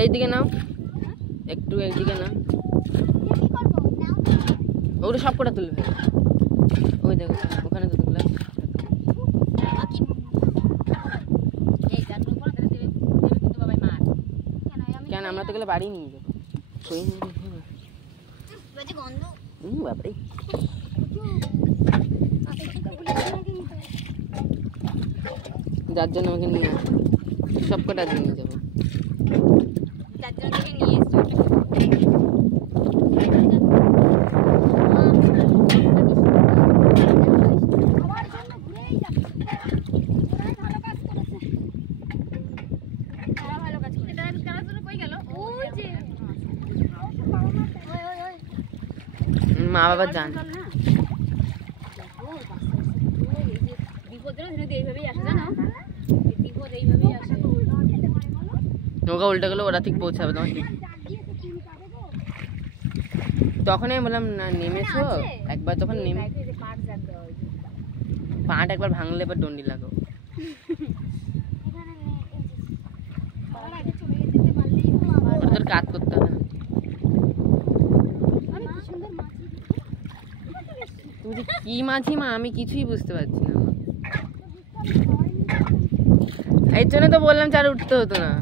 এইদিকে নাও, একটু এইদিকে নাও। ওগুলো সব কটা তুলবে। ওই দেখো ওখানে তো তুলে। কেন আমরা তো গেলে বাড়ি নিয়ে যাবো। বাপরে যার জন্য আমাকে নিয়ে আসো, সব কটা নিয়ে যাবো। মা বাবা জান নৌকা উল্টে গেলে ওরা ঠিক পৌঁছাবে তোমার। তখন আমি বললাম না নেমেছো একবার, তখন নেমে পাট একবার ভাঙলে এবার ডন্ডি লাগো। তোর কাজ করতে হবে না। তুমি কি মাঝি মা, আমি কিছুই বুঝতে পারছি না। এর জন্য তো বললাম চার উঠতে হতো না।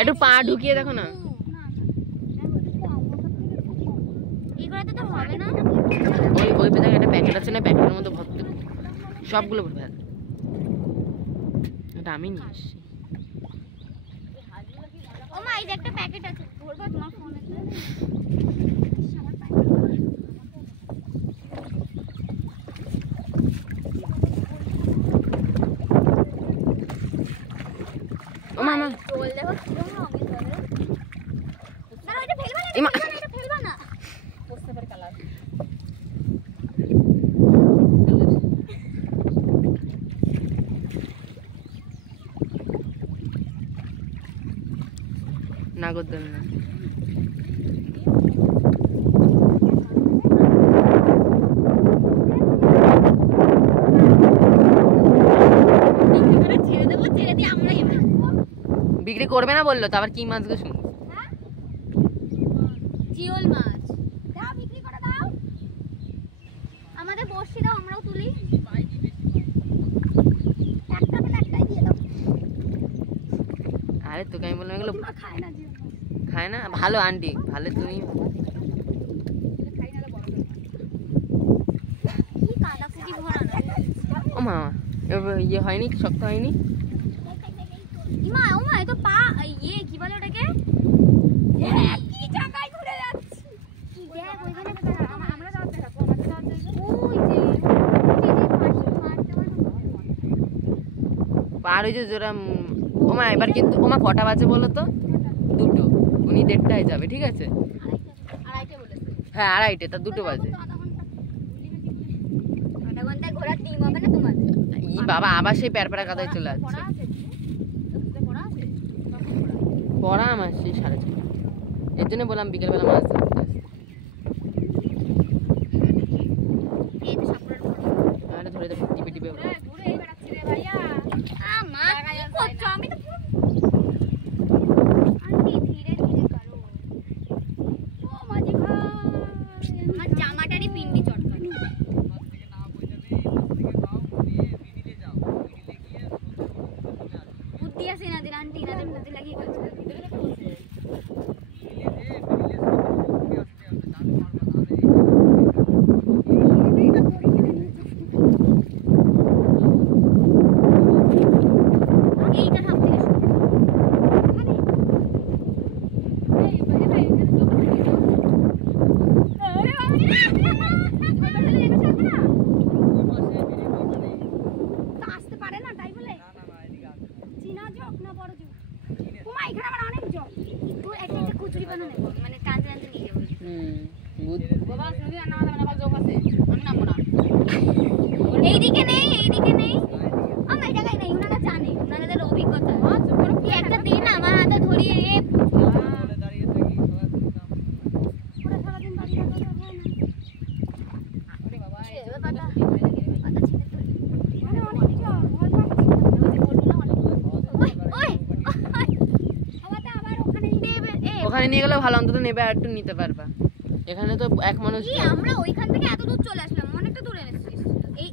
একটু পা ঢুকিয়ে দেখো না। ওই পেছনে একটা প্যাকেট আছে না, প্যাকেটের মধ্যে ভর্তি সবগুলো ভরে। এটা আমি নিয়ে আসছি। ও মামা না করতেন না। বিক্রি করবে না বললো তো, আবার কি মাছ গো শুনি? জিওল মাছ দাও, বিক্রি করে দাও। আমাদের বর্ষি দাও, আমরাও তুলি। একটা পেলে একটাই দিয়ে দাও। আরে তোকে আমি বললাম এগুলো খায় না। ভালো আন্টি, ভালো তুমি। ও মা ইয়ে হয়নি, শক্ত হয়নি। ইমা ও মা, তো পা ইয়ে কি বলে ওটাকে? কি জায়গায় ঘুরে যাচ্ছে। কি দেখ ওইখানে আমরা যাওয়ার দেখা, আমাদের যাওয়ার দেখা। ওই যে পার হয়েছে জোরা। ওমা এবার কিন্তু ওমা কটা বাজে বলো তো? 2টো। উনি 1:30টায় যাবে, ঠিক আছে? আড়াইটে বলেছে। হ্যাঁ 2:30, তা 2টো বাজে। আধা ঘন্টায় ঘোরার টিম হবে না তোমাদের? ই বাবা আবার সেই প্যারপ্যারা কাদায় চলে যাচ্ছে। পড়া আমার সেই 4:30। এর জন্য বললাম বিকেলবেলা মাছ ধরতে আসতে। আরে ধরে দেবো টিপে টিপে। আমি তো আন্টি ধীরে ধীরে করো। ও মাঝি ভাই, আমার জামাটারই পিন্ডি চটকানো। বুদ্ধি আছে না দিন আন্টি, না বুদ্ধি লাগিয়ে করছে। এইদিকে নেই, এইদিকে নেই। আমার জায়গায় নেই, ওনারা জানে, ওনাদের অভিজ্ঞতা। একটা দিন আমার হাতে ধরিয়ে নিয়ে গেলে ভালো, অন্তত নেবে আর একটু নিতে পারবা। এখানে তো এক মানুষ কি আমরা ওইখান থেকে এত দূর চলে আসলাম, অনেকটা দূরে এনেছিস।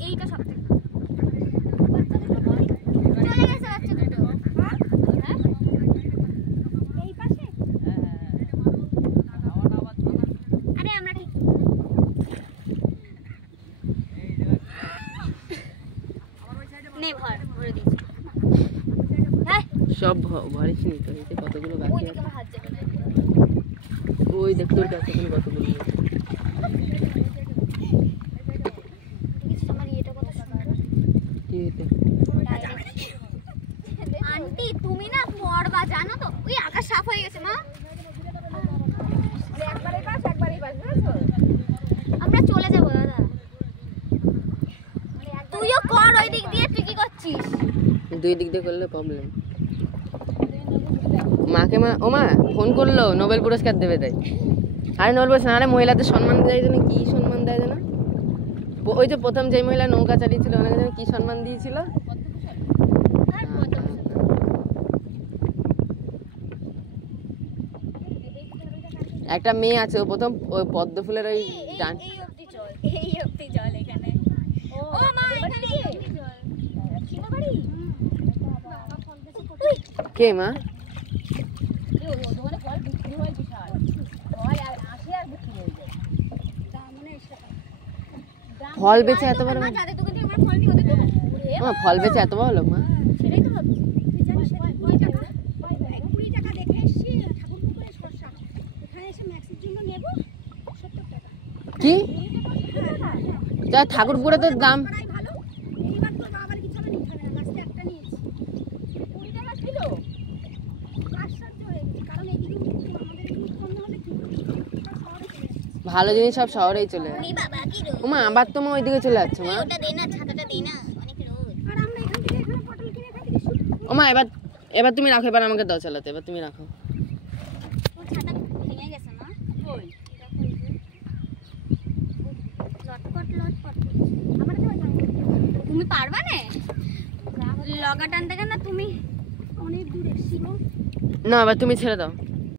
এইটা সব থেকে চলে গেছে বাচ্চা দুটো। হ্যাঁ এই পাশে। আরে আমরা ঠিক নে ভরে দিয়েছি। হ্যাঁ সব ভরিস নি তো, এই যে কতগুলো ওই বাকি দিকে আছে। আমার হাত যাবে না। ওই দেখ তোর কাছে এখন কতগুলো আছে। দেখিস আমার এটা কত সুন্দর। কি হইতে? আন্টি তুমি না পড়বা জানো তো? ওই আকাশ সাফ হয়ে গেছে মা। একবারই বাস বুঝেছো? আমরা চলে যাব দাদা। তুইও কর ওই দিক দিয়ে, তুই কি করছিস? দুই দিক দিয়ে করলে প্রবলেম। মাকে ও মা ফোন করলো, নোবেল পুরস্কার দেবে তাই। আরে নোবেল পুরস্কার আরে মহিলাদের সম্মান দেয় যেন, কি সম্মান দেয় যেন, ওই যে প্রথম যে মহিলা নৌকা চালিয়েছিল ওনাকে যেন কি সম্মান দিয়েছিল। একটা মেয়ে আছে, ও প্রথম ওই পদ্ম ফুলের ওই ডান। এই অবধি জল এখানে। ও মা এখানে এই অবধি জল। সীমা বাড়ি? কে মা? ফল বেচে এত বড় মা যাদের দোকান থেকে আমরা ফল নিই ওদের দোকান। মা ফল বেচে এত বড় লোক মা। সেটাই তো ভাবছি। তুই জানিস 20 টাকা দেখে এসেছি ঠাকুরপুকুরে সরষা। এখানে এসে ম্যাক্সের জন্য নেব 70 টাকা। কি তা ঠাকুরপুরে তো দাম ভালো। এইবার তো বাবার কিছু আমি নিতে হবে না, লাস্টে একটা নিয়েছি 20 টাকা কিলো। আশ্চর্য হয়ে গেছি, কারণ এইদিকে আমাদের এখানে কম না হলে কি শহরে চলে যাচ্ছে। ভালো জিনিস সব শহরেই চলে যায়। ওরে বাবা কি রোদ। ওমা আবার তো মা ওইদিকে চলে যাচ্ছে মা। ওটা দে না, ছাতাটা দে না, অনেক রোদ। আর আমরা এখান থেকে এখানে পটল কিনে খাই দিছি। ওমা এবার তুমি রাখো, এবার আমাকে দাও চালাতে, এবার তুমি রাখো। ওর ছাতা ভেঙে গেছে না? কই? দেখো এই যে। লটপট লটপট। আমরা তো তুমি পারবা না? লগা টানতে কেন তুমি অনেক দূরে ছিল। না এবার তুমি ছেড়ে দাও।